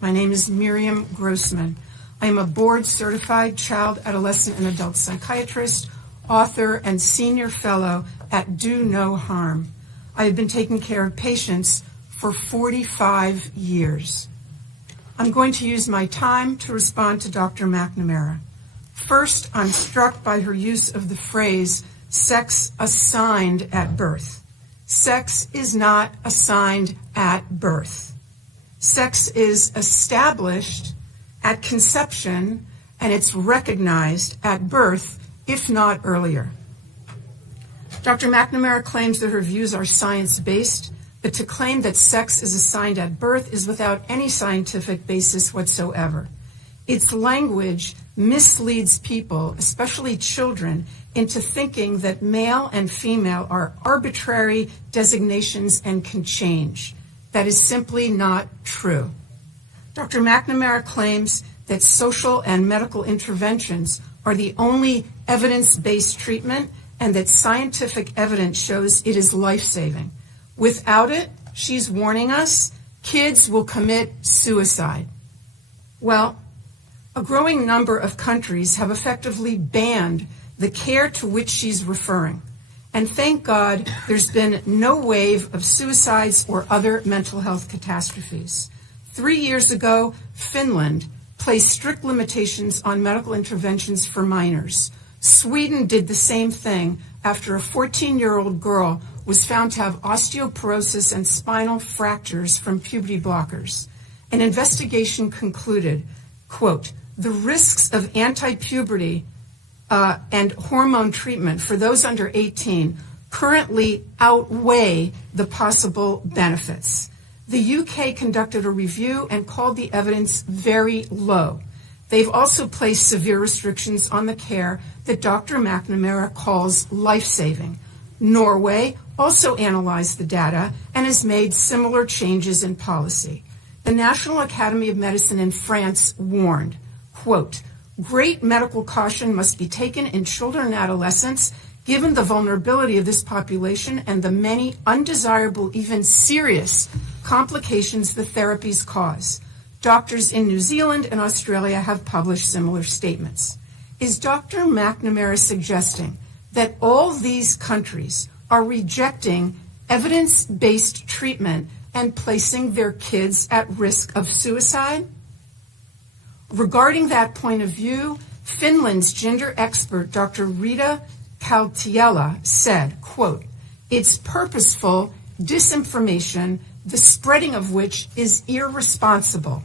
My name is Miriam Gros,man. I am a board-certified child, adolescent, and adult psychiatrist, author, and senior fellow at Do No Harm. I have been taking care of patients for 45 years. I'm going to use my time to respond to Dr. McNamara. First, I'm struck by her use of the phrase, sex assigned at birth. Sex is not assigned at birth. Sex is established at conception, and it's recognized at birth, if not earlier. Dr. McNamara claims that her views are science-based, but to claim that sex is assigned at birth is without any scientific basis whatsoever. Its language misleads people, especially children, into thinking that male and female are arbitrary designations and can change. That is simply not true. Dr. McNamara claims that social and medical interventions are the only evidence-based treatment and that scientific evidence shows it is life-saving. Without it, she's warning us, kids will commit suicide. Well, a growing number of countries have effectively banned the care to which she's referring. And thank God there's been no wave of suicides or other mental health catastrophes. 3 years ago, Finland placed strict limitations on medical interventions for minors. Sweden did the same thing after a 14-year-old girl was found to have osteoporosis and spinal fractures from puberty blockers. An investigation concluded, quote, the risks of anti-puberty and hormone treatment for those under 18 currently outweigh the possible benefits. The UK conducted a review and called the evidence very low. They've also placed severe restrictions on the care that Dr. McNamara calls life-saving. Norway also analyzed the data and has made similar changes in policy. The National Academy of Medicine in France warned, quote, great medical caution must be taken in children and adolescents given the vulnerability of this population and the many undesirable, even serious complications the therapies cause. Doctors in New Zealand and Australia have published similar statements. Is Dr. McNamara suggesting that all these countries are rejecting evidence-based treatment and placing their kids at risk of suicide? Regarding that point of view, Finland's gender expert, Dr. Rita Kaltiela, said, quote, it's purposeful disinformation, the spreading of which is irresponsible.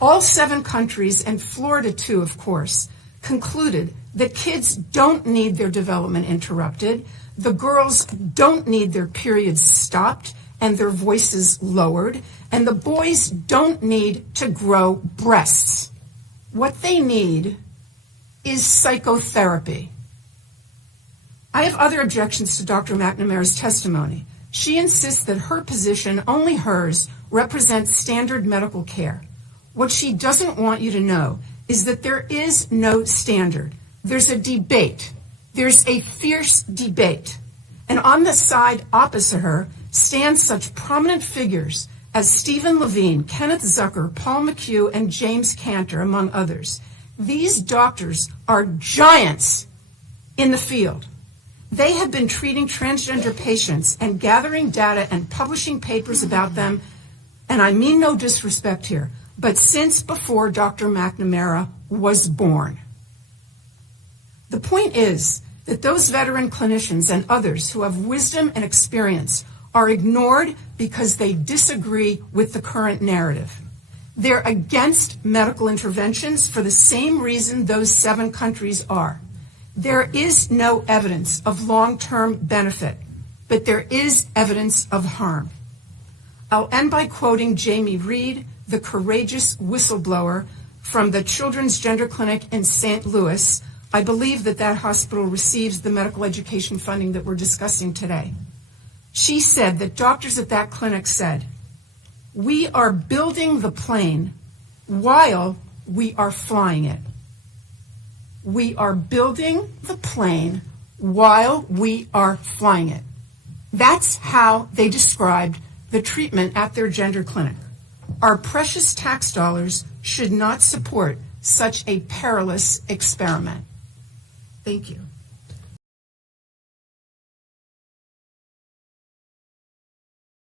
All 7 countries, and Florida too, of course, concluded that kids don't need their development interrupted, the girls don't need their periods stopped and their voices lowered, and the boys don't need to grow breasts. What they need is psychotherapy. I have other objections to Dr. McNamara's testimony. She insists that her position, only hers, represents standard medical care. What she doesn't want you to know is that there is no standard. There's a debate. There's a fierce debate. And on the side opposite her stand such prominent figures as Stephen Levine, Kenneth Zucker, Paul McHugh, and James Cantor, among others. These doctors are giants in the field. They have been treating transgender patients and gathering data and publishing papers about them, and I mean no disrespect here, but since before Dr. McNamara was born. The point is that those veteran clinicians and others who have wisdom and experience are ignored because they disagree with the current narrative. They're against medical interventions for the same reason those 7 countries are. There is no evidence of long-term benefit, but there is evidence of harm. I'll end by quoting Jamie Reed, the courageous whistleblower from the Children's Gender Clinic in St. Louis. I believe that hospital receives the medical education funding that we're discussing today. She said that doctors at that clinic said, we are building the plane while we are flying it. We are building the plane while we are flying it. That's how they described the treatment at their gender clinic. Our precious tax dollars should not support such a perilous experiment. Thank you.